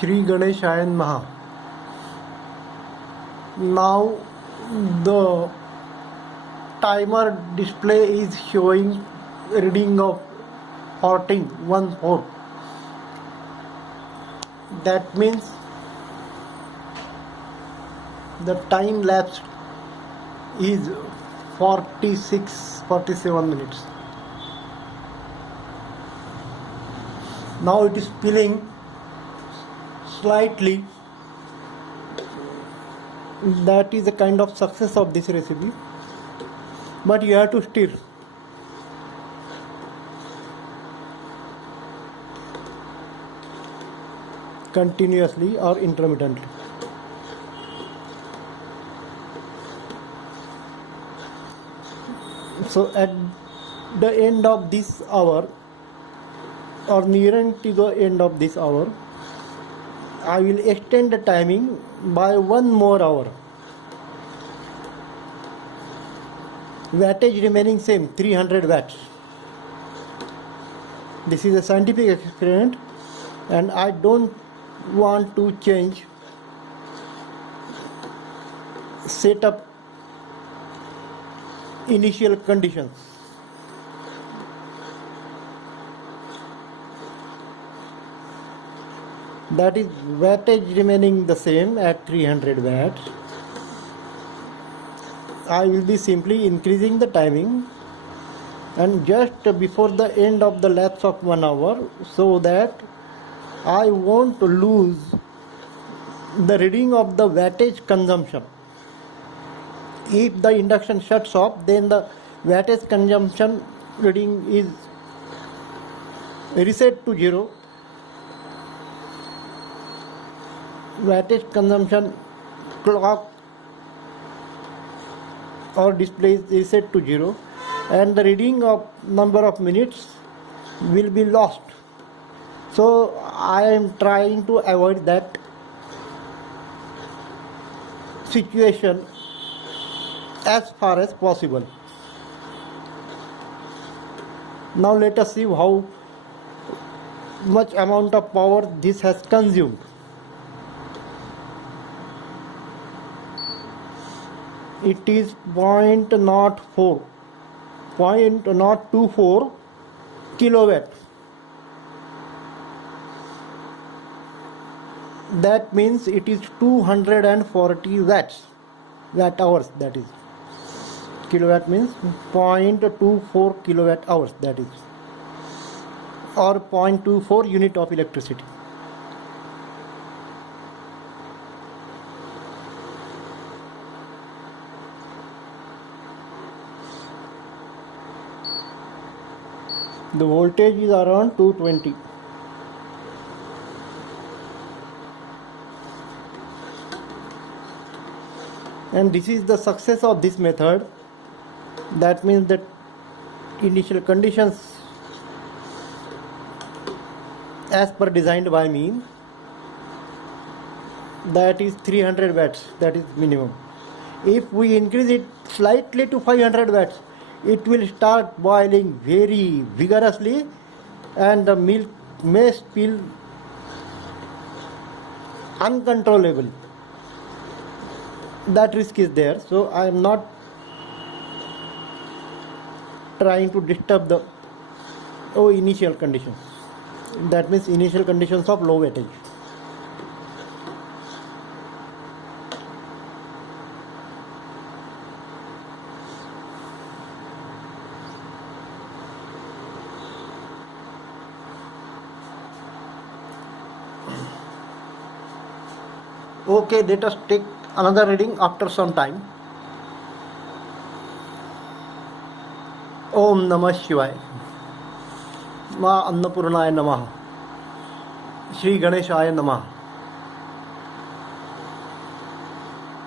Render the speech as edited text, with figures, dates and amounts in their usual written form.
Shri Ganeshaya Namaha. Now the timer display is showing reading of 14. That means the time lapse is 47 minutes. Now it is spilling slightly. That is a kind of success of this recipe, but you have to stir. Continuously or intermittently. So at the end of this hour, or nearing to the end of this hour, I will extend the timing by 1 more hour. Wattage remaining same, 300 watts. This is a scientific experiment and I don't want to change setup initial conditions. That is wattage remaining the same at 300 watts. I will be simply increasing the timing and just before the end of the lapse of 1 hour, so that I won't lose the reading of the wattage consumption. If the induction shuts off, then the wattage consumption reading is reset to 0. Wattage consumption clock or display is reset to 0 and the reading of number of minutes will be lost. So I am trying to avoid that situation as far as possible. Now let us see how much amount of power this has consumed. It is 0.24 kilowatt. That means it is 240 watts, watt hours, that is. Kilowatt means 0.24 kilowatt hours, that is, or 0.24 unit of electricity. The voltage is around 220. And this is the success of this method. That means that initial conditions as per designed by me, that is 300 watts, that is minimum. If we increase it slightly to 500 watts, it will start boiling very vigorously and the milk may spill uncontrollably. That risk is there, so I am not trying to disturb the initial conditions. That means initial conditions of low wattage. Okay, let us take another reading after some time. Om Namah Shivaya. Ma Annapurnaya Namaha. Shri Ganeshaya Namaha.